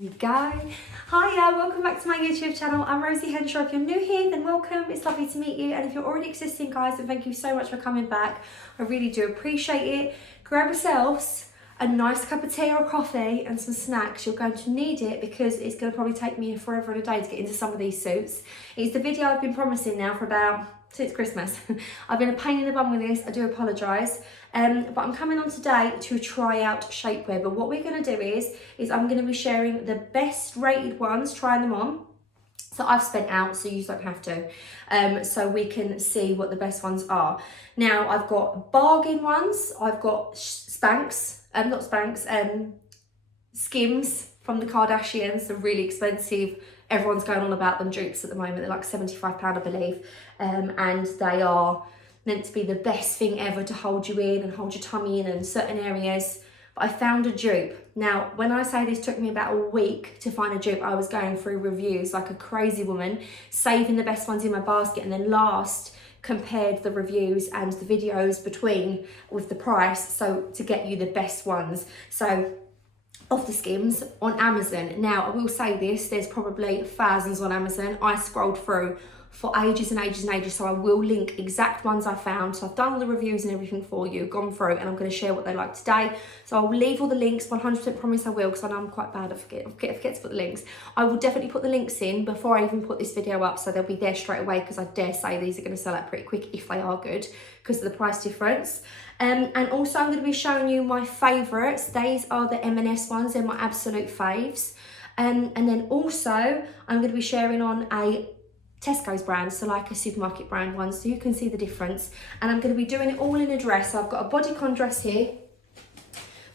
You go. Hiya, welcome back to my YouTube channel. I'm Rosie Henshaw. If you're new here, then welcome. It's lovely to meet you. And if you're already existing, guys, then thank you so much for coming back. I really do appreciate it. Grab yourselves a nice cup of tea or coffee and some snacks. You're going to need it because it's going to probably take me forever and a day to get into some of these suits. It's the video I've been promising now for since Christmas. I've been a pain in the bum with this, I do apologise. But I'm coming on today to try out shapewear. But what we're going to do is I'm going to be sharing the best rated ones, trying them on. So I've spent out, so you don't have to. So we can see what the best ones are. Now I've got bargain ones, I've got Spanx, not Spanx, Skims from the Kardashians, they're really expensive. Everyone's going on about them dupes at the moment. They're like £75, I believe. And they are meant to be the best thing ever to hold you in and hold your tummy in certain areas. But I found a dupe. Now, when I say this took me about a week to find a dupe, I was going through reviews like a crazy woman, saving the best ones in my basket, and then last compared the reviews and the videos between with the price, so to get you the best ones. So of the Skims on Amazon. Now, I will say this, there's probably thousands on Amazon. I scrolled through for ages and ages and ages, so I will link exact ones I found. So I've done all the reviews and everything for you, gone through, and I'm going to share what they like today. So I'll leave all the links, 100% promise I will, because I know I'm quite bad at forget to put the links. I will definitely put the links in before I even put this video up, so they'll be there straight away, because I dare say these are going to sell out pretty quick if they are good, because of the price difference. And also I'm going to be showing you my favourites. These are the M&S ones, they're my absolute faves. And then also I'm going to be sharing on a Tesco's brand, so like a supermarket brand one, so you can see the difference. And I'm going to be doing it all in a dress. So I've got a bodycon dress here,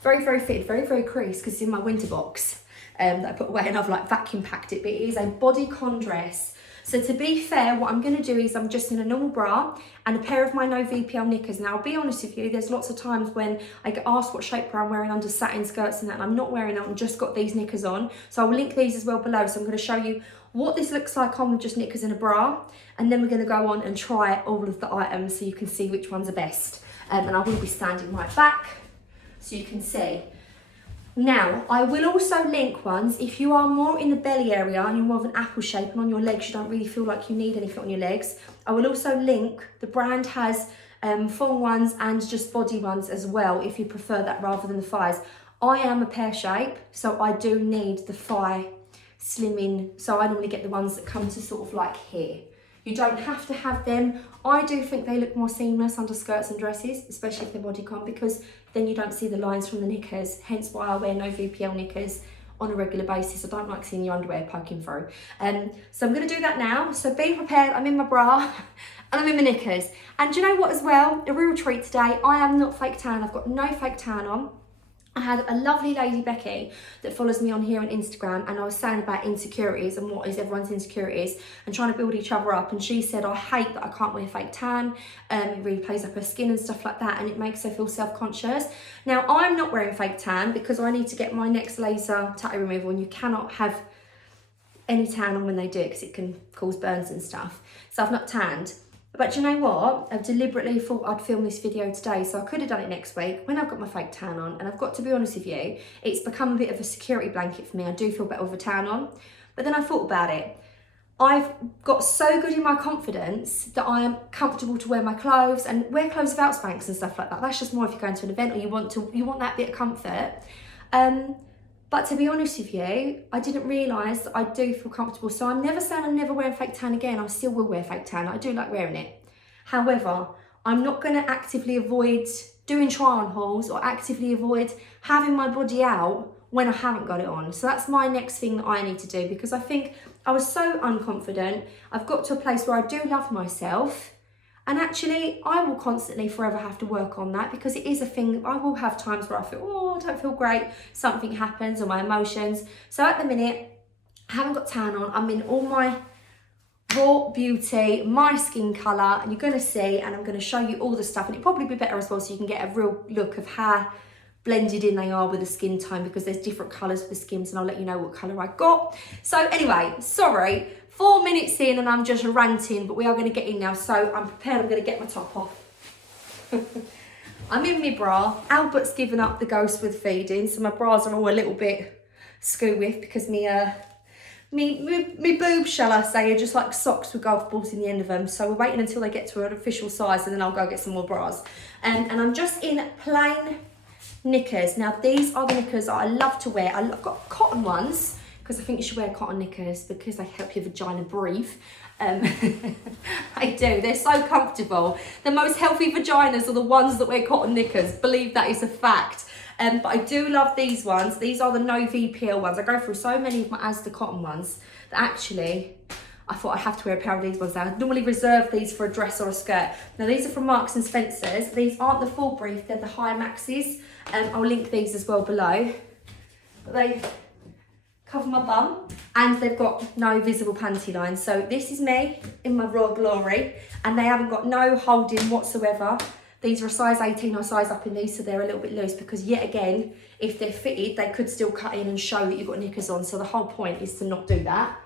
very fitted, very creased, because it's in my winter box that I put away, and I've like vacuum packed it, but it is a bodycon dress. So to be fair, what I'm going to do is I'm just in a normal bra and a pair of my no VPL knickers. Now, I'll be honest with you, there's lots of times when I get asked what shapewear I'm wearing under satin skirts and that, and I'm not wearing them, I've just got these knickers on. So I'll link these as well below. So I'm going to show you what this looks like on with just knickers and a bra, and then we're going to go on and try all of the items so you can see which ones are best. And I will be standing right back so you can see. Now, I will also link ones if you are more in the belly area and you're more of an apple shape, and on your legs you don't really feel like you need anything on your legs. I will also link, the brand has full ones and just body ones as well if you prefer that rather than the thighs. I am a pear shape, so I do need the thigh slimming, so I normally get the ones that come to sort of like here. You don't have to have them. I do think they look more seamless under skirts and dresses, especially if they're bodycon, because then you don't see the lines from the knickers, hence why I wear no VPL knickers on a regular basis. I don't like seeing your underwear poking through. So I'm going to do that now. So be prepared. I'm in my bra and I'm in my knickers. And do you know what as well? A real treat today. I am not fake tan. I've got no fake tan on. I had a lovely lady, Becky, that follows me on here on Instagram, and I was saying about insecurities and what is everyone's insecurities and trying to build each other up, and she said, I hate that I can't wear fake tan, it really plays up her skin and stuff like that, and it makes her feel self-conscious. Now, I'm not wearing fake tan because I need to get my next laser tattoo removal, and you cannot have any tan on when they do it because it can cause burns and stuff. So I've not tanned. But you know what? I've deliberately thought I'd film this video today, so I could have done it next week when I've got my fake tan on. And I've got to be honest with you, it's become a bit of a security blanket for me. I do feel better with a tan on. But then I thought about it. I've got so good in my confidence that I am comfortable to wear my clothes and wear clothes without Spanx and stuff like that. That's just more if you're going to an event or you want that bit of comfort. But to be honest with you, I didn't realise that I do feel comfortable. So I'm never saying I'm never wearing fake tan again. I still will wear fake tan. I do like wearing it. However, I'm not going to actively avoid doing try-on hauls or actively avoid having my body out when I haven't got it on. So that's my next thing that I need to do, because I think I was so unconfident. I've got to a place where I do love myself. And actually, I will constantly forever have to work on that, because it is a thing. I will have times where I feel, oh, I don't feel great. Something happens, or my emotions. So at the minute, I haven't got tan on. I'm in all my raw beauty, my skin colour, and you're going to see, and I'm going to show you all the stuff. And it'll probably be better as well, so you can get a real look of how blended in they are with the skin tone, because there's different colours for the Skims, and I'll let you know what colour I got. So anyway, sorry. 4 minutes in and I'm just ranting, but we are going to get in now. So I'm prepared. I'm going to get my top off. I'm in my bra. Albert's given up the ghost with feeding, so my bras are all a little bit skoo with because me boobs, shall I say, are just like socks with golf balls in the end of them. So we're waiting until they get to an official size and then I'll go get some more bras. And I'm just in plain knickers. Now these are the knickers that I love to wear. I've got cotton ones because I think you should wear cotton knickers because they help your vagina breathe. They do, they're so comfortable. The most healthy vaginas are the ones that wear cotton knickers. Believe that is a fact. But I do love these ones. These are the no VPL ones. I go through so many of my Asda cotton ones that actually I thought I'd have to wear a pair of these ones now. I normally reserve these for a dress or a skirt. Now these are from Marks and Spencer's. These aren't the full brief, they're the high maxes. I'll link these as well below. But they cover my bum and they've got no visible panty lines. So this is me in my raw glory and they haven't got no holding whatsoever. These are a size 18 or size up in these, so they're a little bit loose because yet again, if they're fitted, they could still cut in and show that you've got knickers on. So the whole point is to not do that.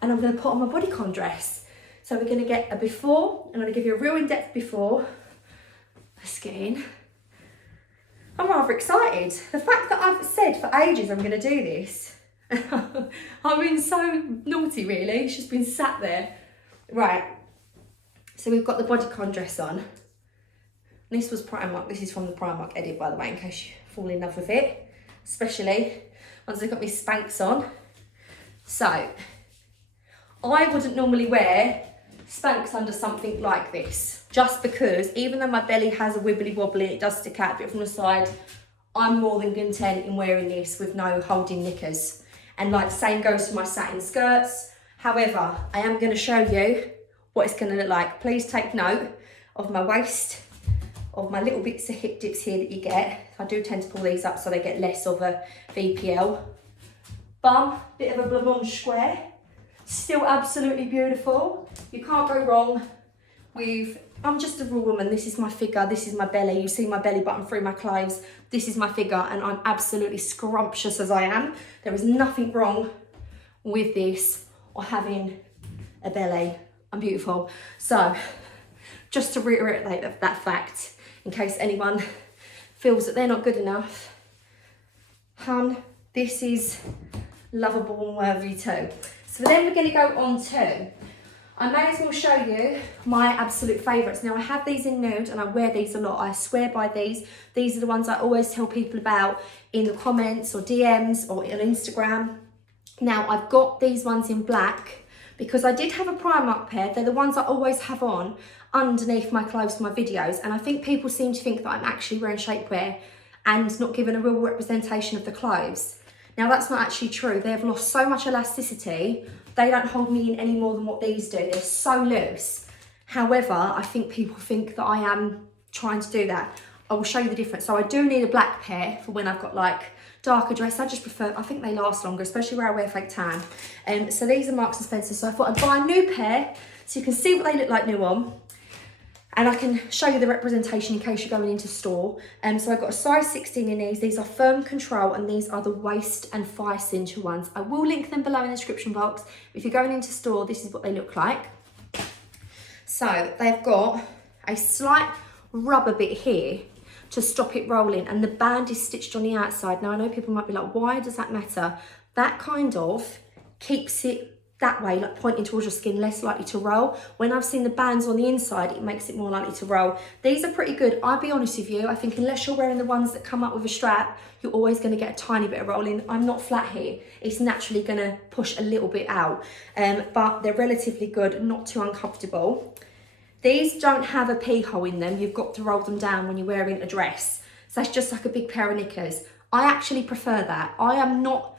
And I'm gonna put on my bodycon dress. So we're gonna get a before. I'm gonna give you a real in-depth before. Let's get in. I'm rather excited. The fact that I've said for ages I'm gonna do this. I've been so naughty really, it's just been sat there. Right, so we've got the bodycon dress on. This was Primark, this is from the Primark edit by the way, in case you fall in love with it. Especially once I've got my Spanx on. So, I wouldn't normally wear Spanx under something like this. Just because, even though my belly has a wibbly wobbly, it does stick out a bit from the side, I'm more than content in wearing this with no holding knickers. And like the same goes for my satin skirts. However, I am going to show you what it's going to look like. Please take note of my waist, of my little bits of hip dips here that you get. I do tend to pull these up so they get less of a VPL. Bum, bit of a blancmange square. Still absolutely beautiful. You can't go wrong with, I'm just a raw woman. This is my figure, this is my belly. You see my belly button through my clothes. This is my figure and I'm absolutely scrumptious as I am. There is nothing wrong with this or having a belly. I'm beautiful. So, just to reiterate that fact, in case anyone feels that they're not good enough, hun, this is lovable and worthy too. So then we're going to go on to, I may as well show you my absolute favourites. Now I have these in nude and I wear these a lot. I swear by these. These are the ones I always tell people about in the comments or DMs or on Instagram. Now I've got these ones in black because I did have a Primark pair. They're the ones I always have on underneath my clothes for my videos. And I think people seem to think that I'm actually wearing shapewear and not given a real representation of the clothes. Now that's not actually true. They have lost so much elasticity. They don't hold me in any more than what these do. They're so loose. However, I think people think that I am trying to do that. I will show you the difference. So I do need a black pair for when I've got like darker dress. I just prefer, I think they last longer, especially where I wear fake tan. So these are Marks and Spencer. So I thought I'd buy a new pair so you can see what they look like new on. And I can show you the representation in case you're going into store. So I've got a size 16 in these. These are firm control and these are the waist and thigh cincher ones. I will link them below in the description box. If you're going into store, this is what they look like. So they've got a slight rubber bit here to stop it rolling and the band is stitched on the outside. Now I know people might be like, why does that matter? That kind of keeps it that way, like pointing towards your skin, less likely to roll. When I've seen the bands on the inside, it makes it more likely to roll. These are pretty good. I'll be honest with you, I think unless you're wearing the ones that come up with a strap, you're always going to get a tiny bit of rolling. I'm not flat here. It's naturally going to push a little bit out, but they're relatively good, not too uncomfortable. These don't have a pee hole in them. You've got to roll them down when you're wearing a dress. So it's just like a big pair of knickers. I actually prefer that. I am not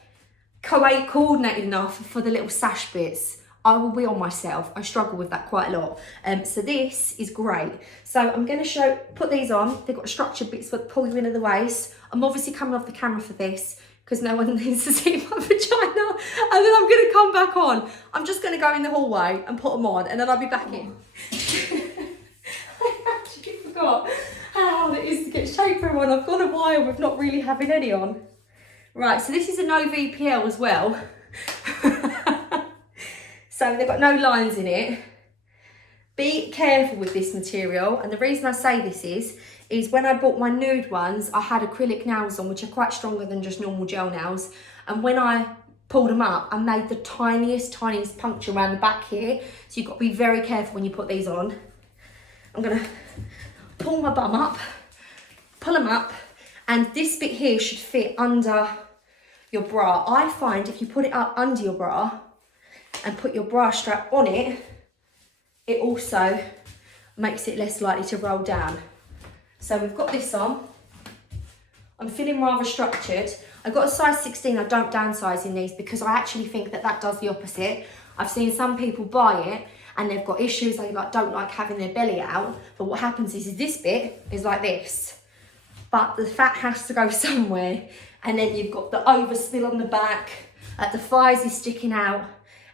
coordinated enough for the little sash bits. I will wheel myself. I struggle with that quite a lot. So this is great. So I'm going to put these on. They've got structured bits that pull you into the waist. I'm obviously coming off the camera for this because no one needs to see my vagina. And then I'm going to come back on. I'm just going to go in the hallway and put them on and then I'll be back in. I actually forgot how hard it is to get shapewear on. I've gone a while with not really having any on. Right, so this is a no VPL as well. So they've got no lines in it. Be careful with this material. And the reason I say this is when I bought my nude ones, I had acrylic nails on, which are quite stronger than just normal gel nails. And when I pulled them up, I made the tiniest puncture around the back here. So you've got to be very careful when you put these on. I'm gonna pull my bum up, pull them up, and this bit here should fit under your bra. I find if you put it up under your bra and put your bra strap on it, it also makes it less likely to roll down. So we've got this on. I'm feeling rather structured. I've got a size 16, I don't downsize in these because I actually think that that does the opposite. I've seen some people buy it and they've got issues, they don't like having their belly out, but what happens is this bit is like this, but the fat has to go somewhere, and then you've got the overspill on the back, the thighs is sticking out,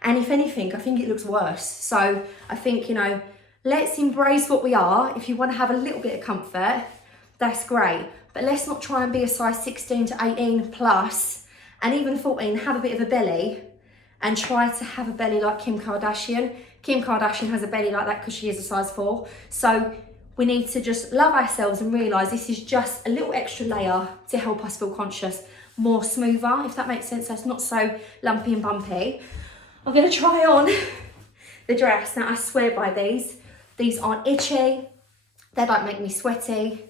and if anything, I think it looks worse. So I think, you know, let's embrace what we are. If you want to have a little bit of comfort, that's great, but let's not try and be a size 16 to 18 plus, and even 14, have a bit of a belly, and try to have a belly like Kim Kardashian. Kim Kardashian has a belly like that because she is a size 4. So we need to just love ourselves and realise this is just a little extra layer to help us feel conscious, more smoother, if that makes sense. So it's not so lumpy and bumpy. I'm going to try on the dress. Now I swear by these. These aren't itchy. They don't make me sweaty.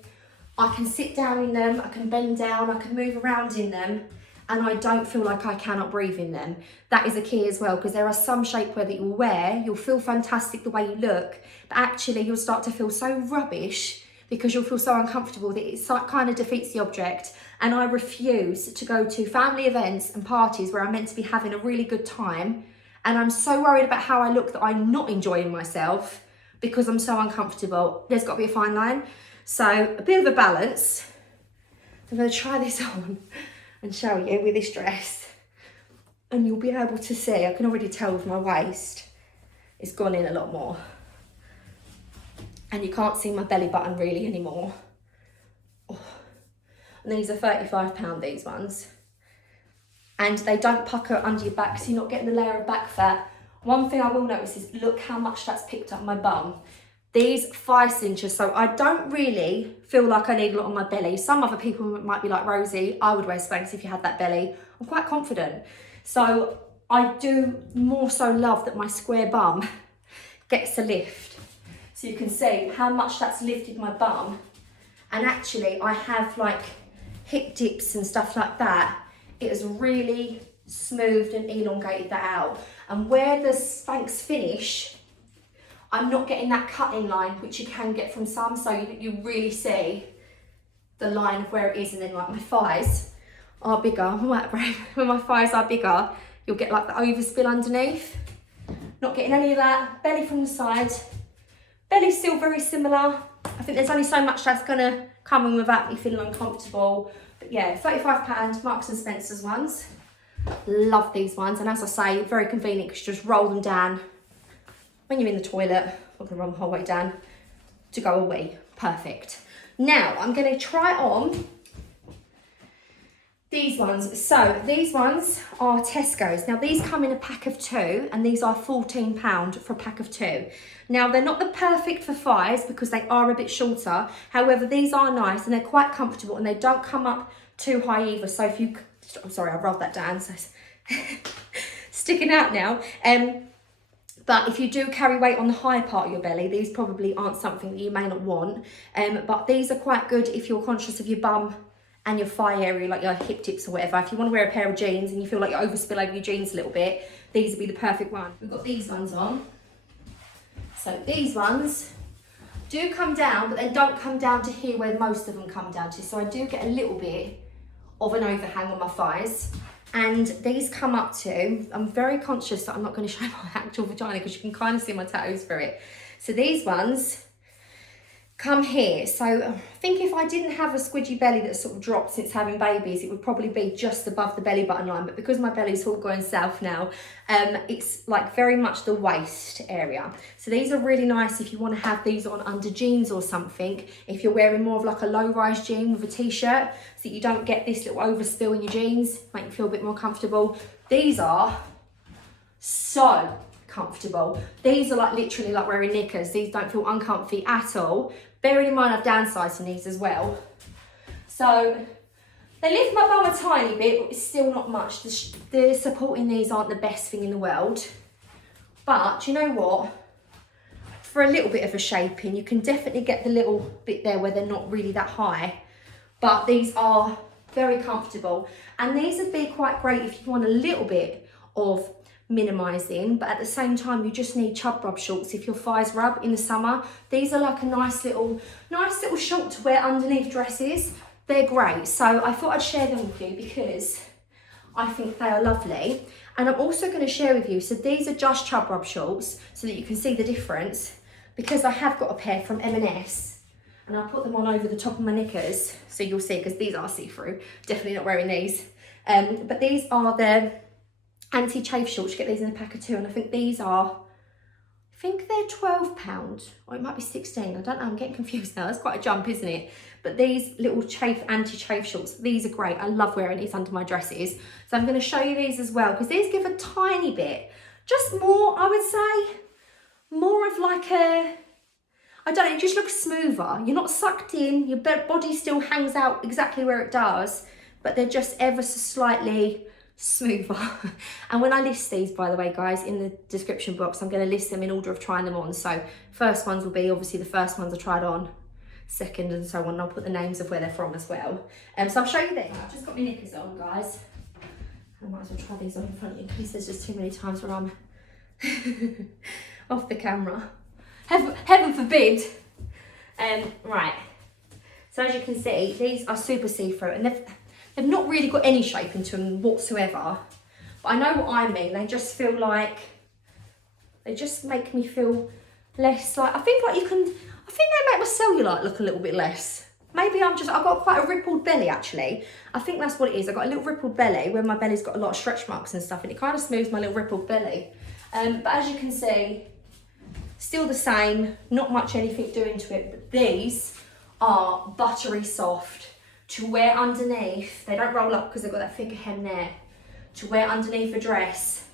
I can sit down in them, I can bend down, I can move around in them, and I don't feel like I cannot breathe in them. That is a key as well, because there are some shapewear that you'll wear, you'll feel fantastic the way you look, but actually you'll start to feel so rubbish because you'll feel so uncomfortable that it kind of defeats the object. And I refuse to go to family events and parties where I'm meant to be having a really good time, and I'm so worried about how I look that I'm not enjoying myself because I'm so uncomfortable. There's got to be a fine line. So a bit of a balance. I'm going to try this on and show you with this dress, and you'll be able to see, I can already tell with my waist, it's gone in a lot more. And you can't see my belly button really anymore. Oh. And these are £35, these ones. And they don't pucker under your back, so you're not getting the layer of back fat. One thing I will notice is, look how much that's picked up my bum. These thigh cinchers, so I don't really feel like I need a lot on my belly. Some other people might be like, Rosie, I would wear Spanx if you had that belly. I'm quite confident. So I do more so love that my square bum gets a lift. So you can see how much that's lifted my bum. And actually I have like hip dips and stuff like that. It has really smoothed and elongated that out. And where the Spanx finish, I'm not getting that cutting line, which you can get from some, so you really see the line of where it is. And then like my thighs are bigger. When my thighs are bigger, you'll get like the overspill underneath. Not getting any of that. Belly from the side. Belly's still very similar. I think there's only so much that's gonna come in without me feeling uncomfortable. But yeah, £35, Marks and Spencer's ones. Love these ones. And as I say, very convenient because you just roll them down when you're in the toilet. I'm not gonna run the whole way down to go away. Perfect. Now I'm gonna try on these ones. So these ones are Tesco's. Now these come in a pack of 2, and these are £14 for a pack of 2. Now they're not the perfect for thighs because they are a bit shorter. However, these are nice and they're quite comfortable, and they don't come up too high either. So if you, I'm sorry, I rolled that down, so it's sticking out now. But if you do carry weight on the high part of your belly, these probably aren't something that you may not want. But these are quite good if you're conscious of your bum and your thigh area, like your hip tips or whatever. If you want to wear a pair of jeans and you feel like you overspill over your jeans a little bit, these would be the perfect one. We've got these ones on. So these ones do come down, but they don't come down to here where most of them come down to. So I do get a little bit of an overhang on my thighs. And these come up to, I'm very conscious that I'm not going to show my actual vagina because you can kind of see my tattoos through it. So these ones come here. So I think if I didn't have a squidgy belly that's sort of dropped since having babies, it would probably be just above the belly button line. But because my belly's all going south now, it's like very much the waist area. So these are really nice if you want to have these on under jeans or something. If you're wearing more of like a low-rise jean with a t-shirt, so that you don't get this little overspill in your jeans, make you feel a bit more comfortable. These are so comfortable. These are like literally like wearing knickers. These don't feel uncomfy at all. Bearing in mind I've downsized in these as well. So They lift my bum a tiny bit, but it's still not much. The supporting knees aren't the best thing in the world. But you know what? For a little bit of a shaping, you can definitely get the little bit there where they're not really that high. But these are very comfortable. And these would be quite great if you want a little bit of minimising, but at the same time, you just need chub rub shorts if your thighs rub in the summer. These are like a nice little short to wear underneath dresses. They're great. So I thought I'd share them with you because I think they are lovely. And I'm also going to share with you, so these are just chub rub shorts so that you can see the difference, because I have got a pair from M&S and I'll put them on over the top of my knickers so you'll see, because these are see-through. Definitely not wearing these. But these are the anti-chafe shorts. You get these in a pack of 2, and I think these are, I think they're £12 or it might be 16. I don't know, I'm getting confused now. That's quite a jump, isn't it? But these little anti-chafe shorts, these are great. I love wearing these under my dresses. So I'm going to show you these as well, because these give a tiny bit, just more, I would say, more of like a, I don't know, it just looks smoother. You're not sucked in, your body still hangs out exactly where it does, but they're just ever so slightly smoother. And when I list these, by the way, guys, in the description box, I'm going to list them in order of trying them on. So first ones will be obviously the first ones I tried on, second and so on. I'll put the names of where they're from as well. So I'll show you these. I've just got my knickers on, guys. I might as well try these on in front of you in case there's just too many times where I'm off the camera. Heaven forbid. Right. So as you can see, these are super see-through, and they've not really got any shape into them whatsoever. But I know what I mean. They just feel like, they just make me feel less like, I think they make my cellulite look a little bit less. Maybe I've got quite a rippled belly actually. I think that's what it is. I've got a little rippled belly where my belly's got a lot of stretch marks and stuff, and it kind of smooths my little rippled belly. But as you can see, still the same, not much anything doing to it, but these are buttery soft to wear underneath. They don't roll up because they've got that thicker hem there. To wear underneath a dress,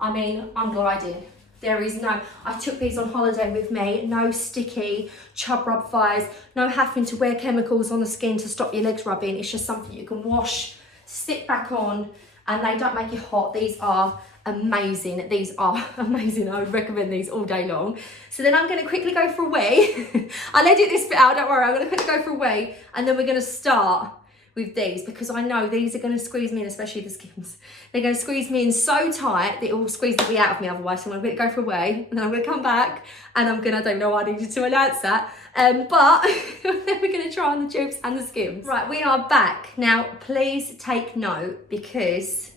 I mean, I'm gliding. There is no, I took these on holiday with me, no sticky chub rub thighs, no having to wear chemicals on the skin to stop your legs rubbing. It's just something you can wash, stick back on, and they don't make you hot. These are amazing. These are amazing. I would recommend these all day long. So then I'm going to quickly go for a wee. I'll edit this bit out, don't worry. I'm going to quickly go for a wee, and then we're going to start with these, because I know these are going to squeeze me in, especially the Skims. They're going to squeeze me in so tight that it will squeeze the wee out of me otherwise. So I'm going to go for a wee, and then I'm going to come back, and I don't know why I needed to announce that, but then we're going to try on the tubes and the Skims. Right, we are back. Now, please take note, because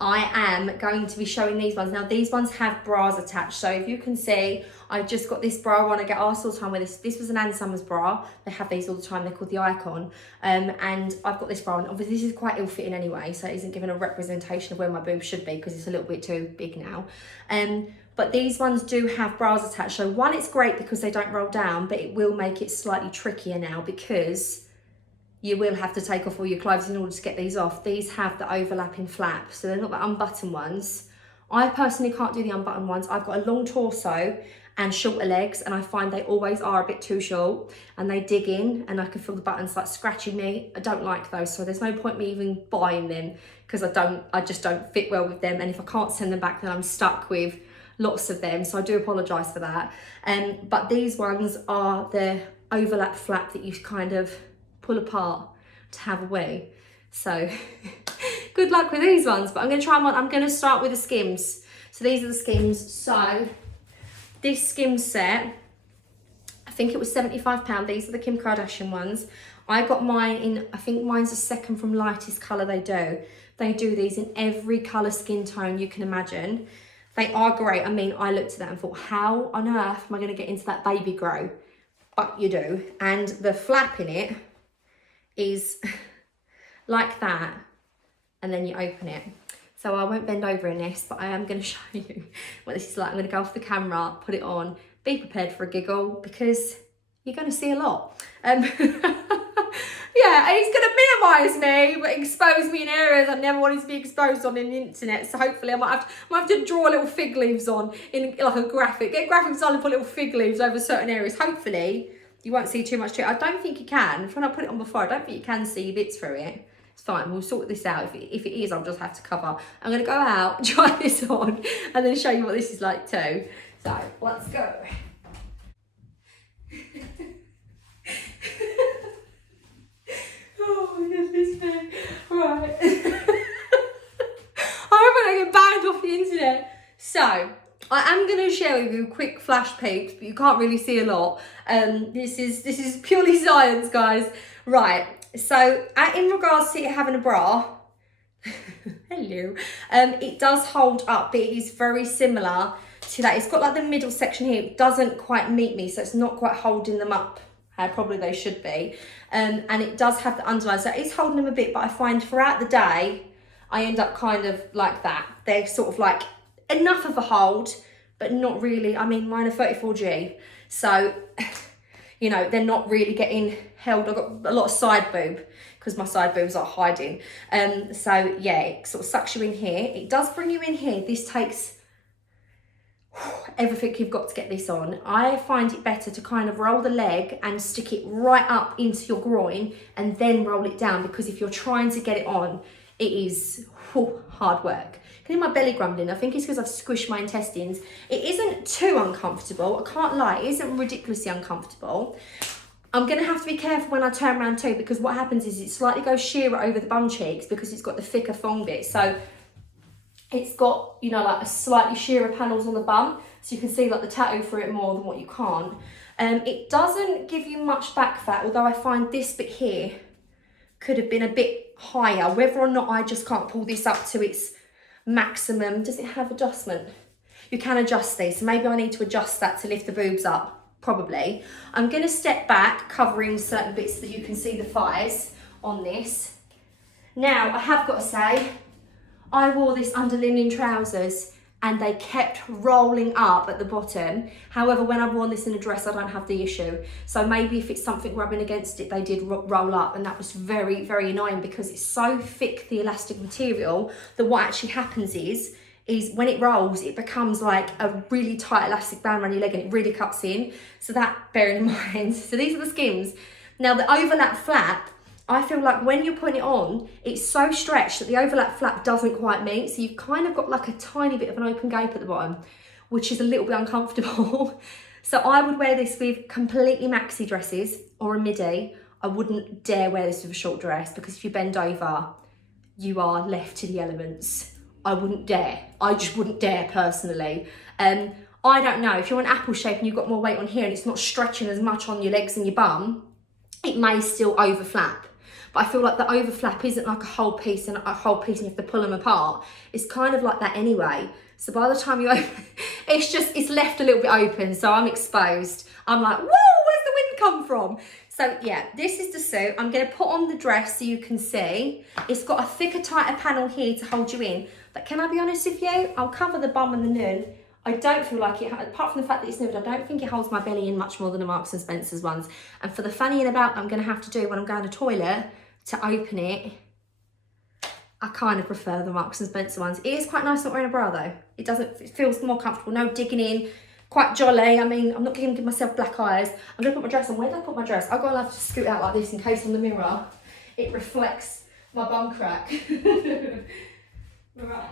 I am going to be showing these ones. Now, these ones have bras attached. So if you can see, I just got this bra on. I get asked all the time with this. This was an Ann Summers bra. They have these all the time. They're called the Icon. And I've got this bra on. Obviously, this is quite ill-fitting anyway, so it isn't giving a representation of where my boobs should be, because it's a little bit too big now. But these ones do have bras attached. So one, it's great because they don't roll down, but it will make it slightly trickier now, because you will have to take off all your clothes in order to get these off. These have the overlapping flap, so they're not the unbuttoned ones. I personally can't do the unbuttoned ones. I've got a long torso and shorter legs, and I find they always are a bit too short, and they dig in, and I can feel the buttons like scratching me. I don't like those, so there's no point me even buying them, because I just don't fit well with them, and if I can't send them back, then I'm stuck with lots of them, so I do apologise for that. But these ones are the overlap flap that you kind of pull apart to have a wee. So good luck with these ones, but I'm going to try them on. I'm going to start with the Skims. So these are the Skims. So this Skims set, I think it was £75. These are the Kim Kardashian ones. I got mine in, I think mine's the second from lightest colour they do. They do these in every colour skin tone you can imagine. They are great. I mean, I looked at that and thought, how on earth am I going to get into that baby grow? But you do. And the flap in it is like that, and then you open it. So I won't bend over in this, but I am going to show you what this is like. I'm going to go off the camera, put it on, be prepared for a giggle, because you're going to see a lot. Yeah, and it's going to minimise me, but expose me in areas I never wanted to be exposed on in the internet. So hopefully I might have to draw little fig leaves on in like a graphic. Get graphic design and put little fig leaves over certain areas. Hopefully you won't see too much to it. I don't think you can. When I put it on before, I don't think you can see bits through it. It's fine, we'll sort this out. If it is, I'll just have to cover. I'm gonna go out, try this on, and then show you what this is like too. So, let's go. Oh my goodness me. Right. I hope I don't get banned off the internet. So, I am going to share with you quick flash peeks, but you can't really see a lot. This is purely science, guys. Right, so in regards to it having a bra, hello, it does hold up, but it is very similar to that. It's got like the middle section here. It doesn't quite meet me, so it's not quite holding them up how probably they should be. And it does have the underline, so it's holding them a bit, but I find throughout the day, I end up kind of like that. They're sort of like enough of a hold, but not really. I mean, mine are 34G, so, you know, they're not really getting held. I've got a lot of side boob, because my side boobs are hiding. So yeah, it sort of sucks you in here. It does bring you in here. This takes everything you've got to get this on. I find it better to kind of roll the leg and stick it right up into your groin and then roll it down, because if you're trying to get it on, it is hard work. Can hear my belly grumbling. I think it's because I've squished my intestines. It isn't too uncomfortable. I can't lie, it isn't ridiculously uncomfortable. I'm going to have to be careful when I turn around too, because what happens is it slightly goes sheerer over the bum cheeks because it's got the thicker thong bit. So it's got, you know, like a slightly sheerer panels on the bum, so you can see like the tattoo for it more than what you can't. It doesn't give you much back fat, although I find this bit here could have been a bit higher. Whether or not I just can't pull this up to its maximum. Does it have adjustment? You can adjust these, so maybe I need to adjust that to lift the boobs up, probably. I'm going to step back, covering certain bits so that you can see the thighs on this. Now, I have got to say, I wore this under linen trousers and they kept rolling up at the bottom. However, when I've worn this in a dress, I don't have the issue. So maybe if it's something rubbing against it, they did roll up, and that was very, very annoying because it's so thick, the elastic material, that what actually happens is when it rolls, it becomes like a really tight elastic band around your leg and it really cuts in. So that, bearing in mind. So these are the Skims. Now the overlap flap, I feel like when you're putting it on, it's so stretched that the overlap flap doesn't quite meet. So you've kind of got like a tiny bit of an open gape at the bottom, which is a little bit uncomfortable. So I would wear this with completely maxi dresses or a midi. I wouldn't dare wear this with a short dress, because if you bend over, you are left to the elements. I wouldn't dare. I just wouldn't dare personally. I don't know, if you're an apple shape and you've got more weight on here and it's not stretching as much on your legs and your bum, it may still overflap. But I feel like the overflap isn't like a whole piece and a whole piece and you have to pull them apart. It's kind of like that anyway. So by the time you open, it's left a little bit open, so I'm exposed. I'm like, whoa, where's the wind come from? So yeah, this is the suit. I'm gonna put on the dress so you can see. It's got a thicker, tighter panel here to hold you in. But can I be honest with you? I'll cover the bum and the nun. I don't feel like it, apart from the fact that it's nude, I don't think it holds my belly in much more than a Marks and Spencer's ones. And for the fannying about I'm gonna have to do when I'm going to toilet, to open it, I kind of prefer the Marks and Spencer ones. It is quite nice not wearing a bra though. It feels more comfortable, no digging in, quite jolly. I mean, I'm not going to give myself black eyes. I'm going to put my dress on. Where did I put my dress? I've got to have to scoot out like this in case on the mirror it reflects my bum crack. Right.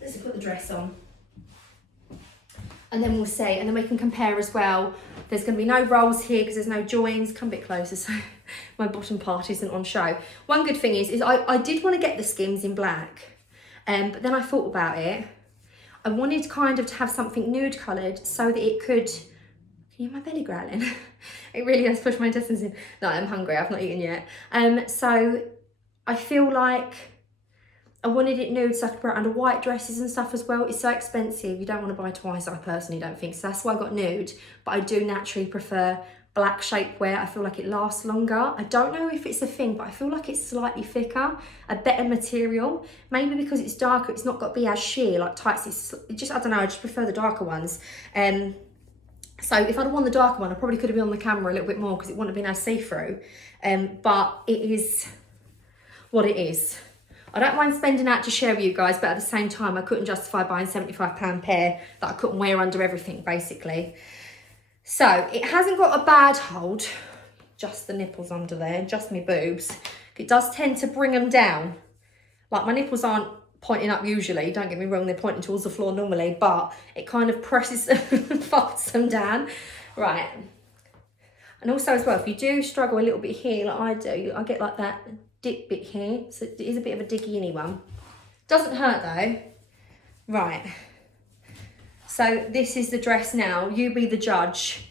Let's put the dress on. And then we'll see, and then we can compare as well. There's going to be no rolls here because there's no joins. Come a bit closer so my bottom part isn't on show. One good thing is I did want to get the Skims in black, but then I thought about it. I wanted kind of to have something nude coloured so that it could, can you hear my belly growling? It really has pushed my intestines in. No, I'm hungry, I've not eaten yet. So I feel like I wanted it nude so I could wear it under white dresses and stuff as well. It's so expensive, you don't want to buy twice, I personally don't think. So that's why I got nude, but I do naturally prefer black shapewear. I feel like it lasts longer. I don't know if it's a thing, but I feel like it's slightly thicker, a better material. Maybe because it's darker, it's not got to be as sheer like tights. It's just, I don't know, I just prefer the darker ones. So if I'd worn the darker one, I probably could have been on the camera a little bit more because it wouldn't have been as see-through. But it is what it is. I don't mind spending out to share with you guys, but at the same time, I couldn't justify buying £75 pair that I couldn't wear under everything, basically. So it hasn't got a bad hold. just the nipples under there, just my boobs. It does tend to bring them down. Like my nipples aren't pointing up usually, don't get me wrong, they're pointing towards the floor normally, but it kind of presses them, folds them down. Right. And also as well, if you do struggle a little bit here, like I do, I get like that dip bit here. So it is a bit of a diggy-inny one. Doesn't hurt though. Right. So this is the dress now. You be the judge.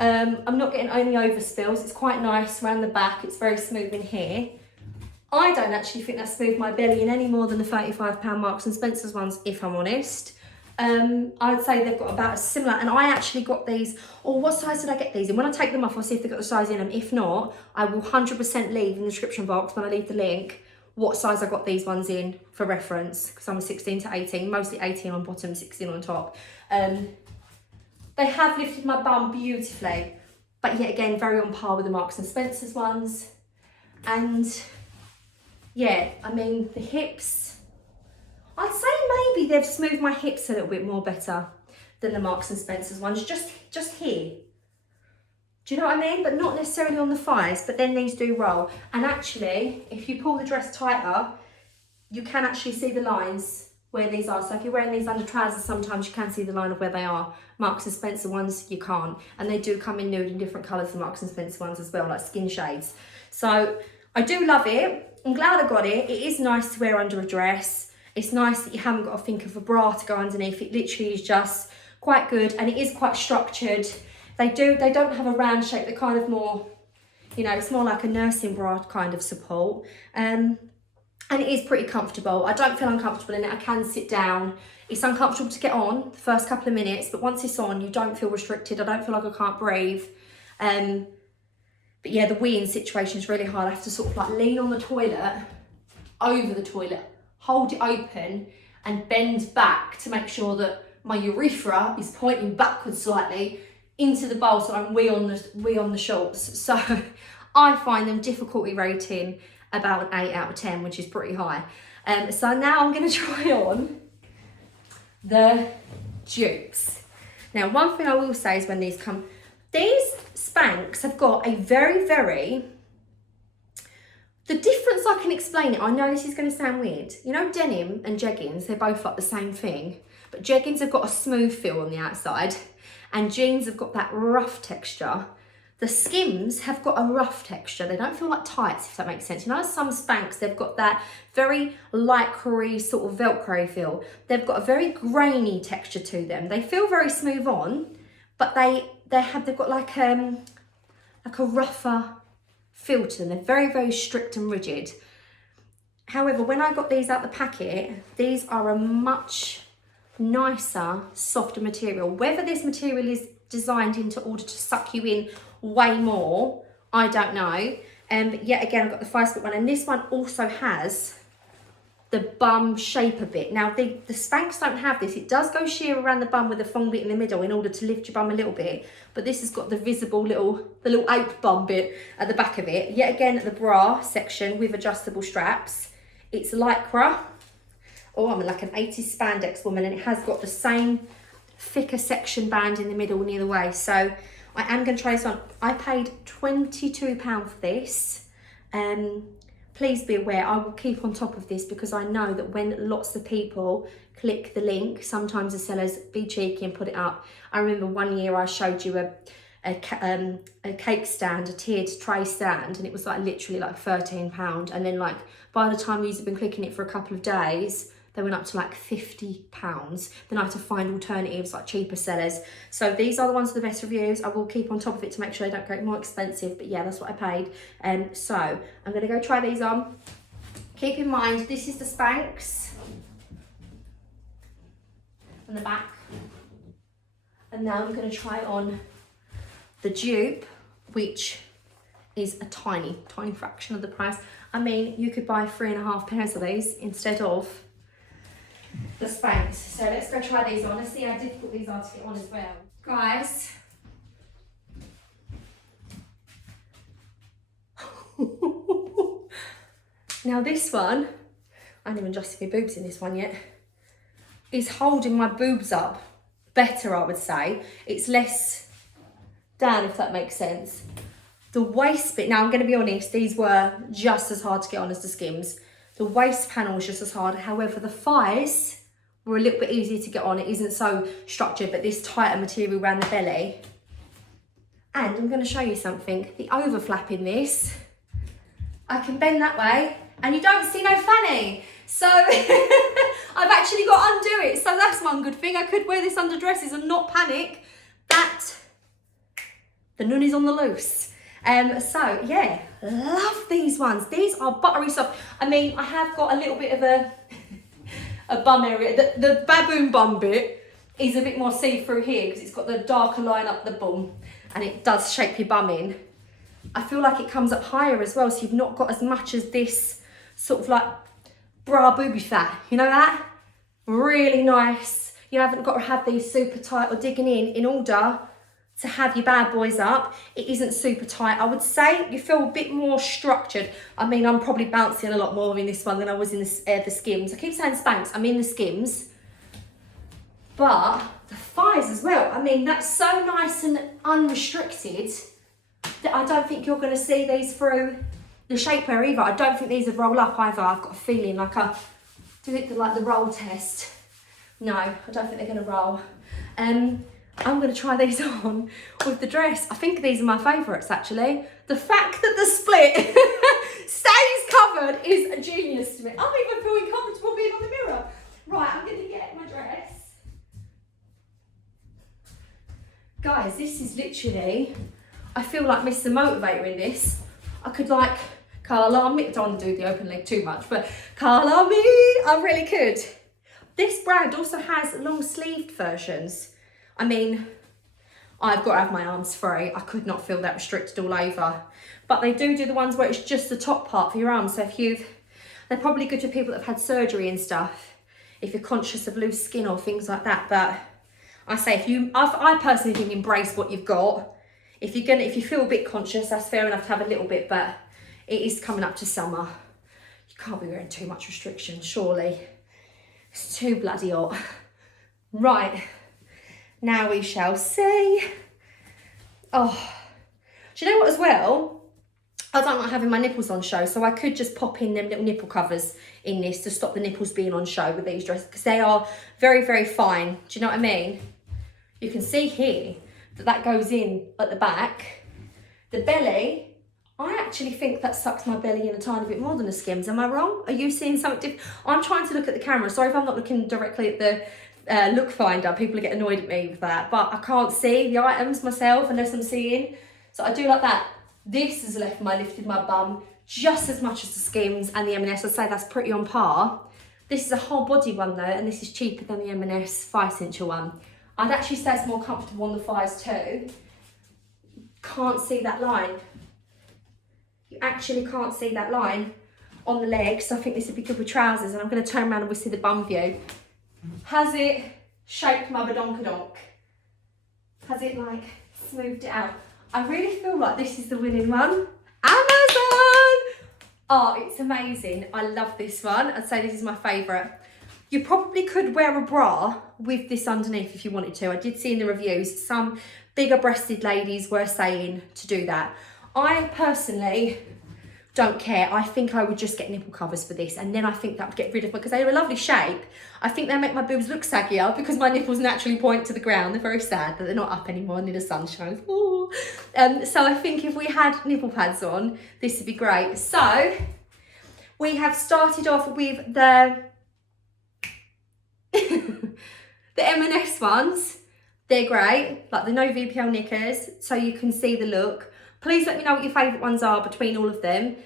I'm not getting any overspills. It's quite nice around the back. It's very smooth in here. I don't actually think that smoothed my belly in any more than the £35 Marks and Spencer's ones, if I'm honest. I'd say they've got about a similar, and I actually got these, or what size did I get these in? When I take them off, I'll see if they've got the size in them. If not, I will 100% leave in the description box when I leave the link what size I got these ones in for reference, because I'm a 16 to 18, mostly 18 on bottom, 16 on top. They have lifted my bum beautifully, but yet again, very on par with the Marks and Spencer's ones. And yeah, I mean, the hips, I'd say maybe they've smoothed my hips a little bit more better than the Marks and Spencer's ones, just here. Do you know what I mean? But not necessarily on the thighs, but then these do roll. And actually, if you pull the dress tighter, you can actually see the lines where these are. So if you're wearing these under trousers, sometimes you can see the line of where they are. Marks and Spencer ones, you can't. And they do come in nude in different colours, the Marks and Spencer ones as well, like skin shades. So I do love it. I'm glad I got it. It is nice to wear under a dress. It's nice that you haven't got to think of a bra to go underneath. It literally is just quite good, and it is quite structured. They don't have a round shape. They're kind of more, you know, it's more like a nursing bra kind of support. And it is pretty comfortable. I don't feel uncomfortable in it. I can sit down. It's uncomfortable to get on the first couple of minutes, but once it's on, you don't feel restricted. I don't feel like I can't breathe. But yeah, the weeing situation is really hard. I have to sort of like lean on the toilet, over the toilet, hold it open and bend back to make sure that my urethra is pointing backwards slightly into the bowl, so I'm wee on the shorts. So I find them difficulty rating about an 8 out of 10, which is pretty high. So now I'm going to try on the dupes. Now, one thing I will say is when these come, these Spanx have got a very, the difference, I can explain it. I know this is going to sound weird. You know, denim and jeggings, they're both like the same thing, but jeggings have got a smooth feel on the outside and jeans have got that rough texture. The Skims have got a rough texture. They don't feel like tights, if that makes sense. You know, some Spanx, they've got that very lycra-y sort of Velcro feel. They've got a very grainy texture to them. They feel very smooth on, but they've got like a rougher feel to them. They're very strict and rigid. However, when I got these out the packet, these are a much nicer, softer material. Whether this material is designed into order to suck you in way more, I don't know. But yet again, I've got the 5-split one, and this one also has the bum shape a bit. Now, the Spanx don't have this. It does go sheer around the bum with a thong bit in the middle in order to lift your bum a little bit, but this has got the visible the little ape bum bit at the back of it. Yet again, at the bra section with adjustable straps. It's lycra. Oh, I'm like an 80s spandex woman, and it has got the same thicker section band in the middle near the waist. So I am going to try this on. I paid £22 for this. Please be aware, I will keep on top of this because I know that when lots of people click the link, sometimes the sellers be cheeky and put it up. I remember one year I showed you a cake stand, a tiered tray stand, and it was like literally like £13. And then like by the time you've been clicking it for a couple of days, they went up to like £50. Then I had to find alternatives, like cheaper sellers. So these are the ones with the best reviews. I will keep on top of it to make sure they don't get more expensive, but yeah, that's what I paid. So I'm gonna go try these on. Keep in mind, this is the Spanx on the back. And now I'm gonna try on the dupe, which is a tiny fraction of the price. I mean, you could buy 3.5 pairs of these instead of the Spanx. So let's go try these on. Let's see how difficult these are to get on as well. Guys. Now this one, I haven't even adjusted my boobs in this one yet, is holding my boobs up better, I would say. It's less down, if that makes sense. The waist bit, now I'm going to be honest, these were just as hard to get on as the Skims. The waist panel was just as hard. However, the thighs were a little bit easier to get on. It isn't so structured, but this tighter material around the belly. And I'm going to show you something. The overflap in this, I can bend that way and you don't see no fanny. So I've actually got to undo it. So that's one good thing. I could wear this under dresses and not panic that the nun is on the loose. So yeah, love these ones. These are buttery soft. I mean, I have got a little bit of a bum area. The baboon bum bit is a bit more see-through here because it's got the darker line up the bum and it does shape your bum in. I feel like it comes up higher as well, so you've not got as much as this sort of like bra booby fat, you know that? Really nice. You haven't got to have these super tight or digging in order to have your bad boys up. It isn't super tight. I would say you feel a bit more structured. I mean, I'm probably bouncing a lot more in this one than I was in the Skims. I keep saying Spanx, I'm in the Skims. But the thighs as well. I mean, that's so nice and unrestricted that I don't think you're going to see these through the shapewear either. I don't think these would roll up either. I've got a feeling like I do it like the roll test. No, I don't think they're going to roll. I'm going to try these on with the dress. I think these are my favourites actually. The fact that the split stays covered is a genius to me. I'm even feeling comfortable being on the mirror. Right, I'm going to get my dress. Guys, this is literally, I feel like Mr. Motivator in this. I could like Carla me, don't want to do the open leg too much, but Carla me, I really could. This brand also has long sleeved versions. I mean, I've got to have my arms free. I could not feel that restricted all over. But they do the ones where it's just the top part for your arms. So they're probably good for people that have had surgery and stuff, if you're conscious of loose skin or things like that. But I say, I personally think embrace what you've got. If you feel a bit conscious, that's fair enough to have a little bit, but it is coming up to summer. You can't be wearing too much restriction, surely. It's too bloody hot. Right. Now we shall see. Oh, do you know what as well? I don't like having my nipples on show, so I could just pop in them little nipple covers in this to stop the nipples being on show with these dresses, because they are very, very fine. Do you know what I mean? You can see here that goes in at the back. The belly, I actually think that sucks my belly in a tiny bit more than the Skims. Am I wrong? Are you seeing something different? I'm trying to look at the camera. Sorry if I'm not looking directly at the look finder. People get annoyed at me with that, but I can't see the items myself unless I'm seeing. So I do like that. This has lifted my bum just as much as the Skims and the M&S. I'd say that's pretty on par. This is a whole body one though, and this is cheaper than the M&S 5-cincher one. I'd actually say it's more comfortable on the thighs too. Can't see that line. You actually can't see that line on the legs. So I think this would be good with trousers, and I'm going to turn around and we'll see the bum view. Has it shaped my badonkadonk? Has it like smoothed it out? I really feel like this is the winning one. Amazon! Oh, it's amazing. I love this one. I'd say this is my favourite. You probably could wear a bra with this underneath if you wanted to. I did see in the reviews some bigger breasted ladies were saying to do that. I personally don't care. I think I would just get nipple covers for this, and then I think that would get rid of them because they're a lovely shape. I think they make my boobs look saggier because my nipples naturally point to the ground. They're very sad that they're not up anymore and in the sunshine. Ooh. So I think if we had nipple pads on, this would be great. So we have started off with the the M&S ones. They're great, like the no VPL knickers, so you can see the look. Please let me know what your favourite ones are between all of them.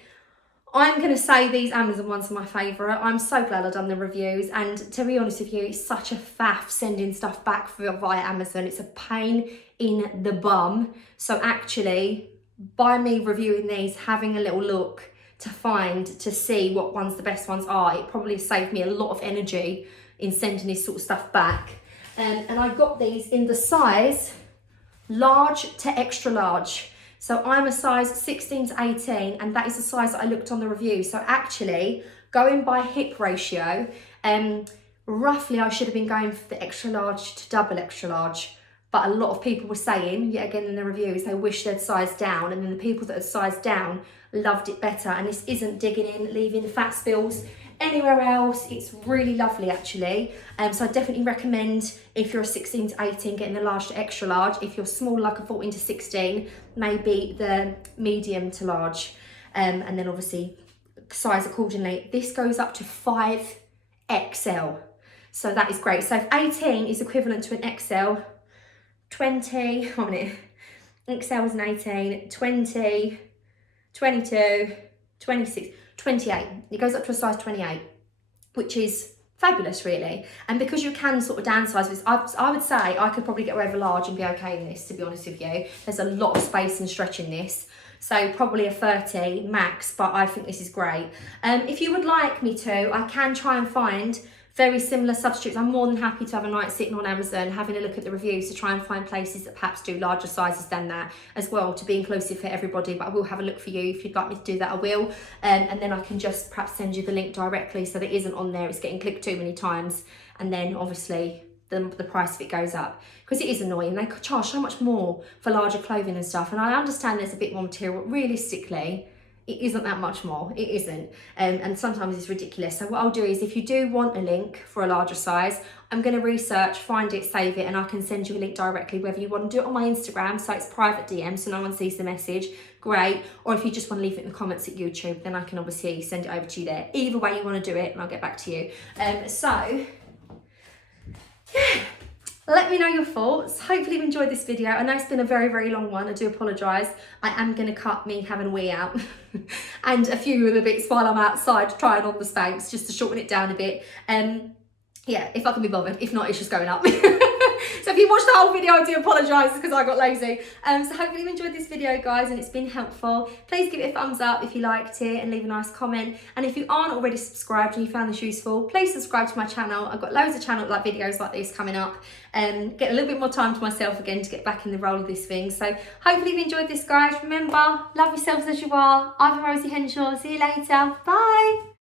I'm going to say these Amazon ones are my favourite. I'm so glad I've done the reviews, and to be honest with you, it's such a faff sending stuff back via Amazon. It's a pain in the bum. So actually, by me reviewing these, having a little look to see what ones the best ones are, it probably saved me a lot of energy in sending this sort of stuff back. And I got these in the size large to extra large. So I'm a size 16 to 18, and that is the size that I looked on the review. So actually, going by hip ratio, roughly I should have been going for the extra large to double extra large. but a lot of people were saying, yet again in the reviews, they wish they'd sized down, and then the people that had sized down loved it better. And this isn't digging in, leaving the fat spills anywhere else. It's really lovely actually. So I definitely recommend, if you're a 16 to 18, getting the large to extra large. If you're small like a 14 to 16, maybe the medium to large, and then obviously size accordingly. This goes up to 5XL, so that is great. So if 18 is equivalent to an XL, 20, 1 minute, XL is an 18, 20, 22, 26, 28. It goes up to a size 28, which is fabulous really. And because you can sort of downsize this, I would say I could probably get away with a large and be okay in this, to be honest with you. There's a lot of space and stretch in this. So probably a 30 max, but I think this is great. If you would like me to, I can try and find very similar substitutes. I'm more than happy to have a night sitting on Amazon, having a look at the reviews to try and find places that perhaps do larger sizes than that as well, to be inclusive for everybody. But I will have a look for you. If you'd like me to do that, I will. And then I can just perhaps send you the link directly so that it isn't on there, it's getting clicked too many times. And then obviously the price of it goes up, because it is annoying. They charge so much more for larger clothing and stuff. And I understand there's a bit more material, but realistically, it isn't that much more. It isn't. And sometimes it's ridiculous. So what I'll do is, if you do want a link for a larger size, I'm going to research, find it, save it, and I can send you a link directly, whether you want to do it on my Instagram, so it's private DM, so no one sees the message, great. Or if you just want to leave it in the comments at YouTube, then I can obviously send it over to you there. Either way you want to do it, and I'll get back to you. So, yeah. Let me know your thoughts. Hopefully you've enjoyed this video. I know it's been a very, very long one. I do apologise. I am going to cut me having a wee out and a few of the bits while I'm outside trying on the Spanx, just to shorten it down a bit. Yeah, if I can be bothered. If not, it's just going up. So if you watched the whole video, I do apologise because I got lazy. So hopefully you've enjoyed this video, guys, and it's been helpful. Please give it a thumbs up if you liked it, and leave a nice comment. And if you aren't already subscribed and you found this useful, please subscribe to my channel. I've got loads of videos like this coming up. Get a little bit more time to myself again to get back in the role of this thing. So hopefully you've enjoyed this, guys. Remember, love yourselves as you are. I'm Rosie Henshaw. See you later. Bye.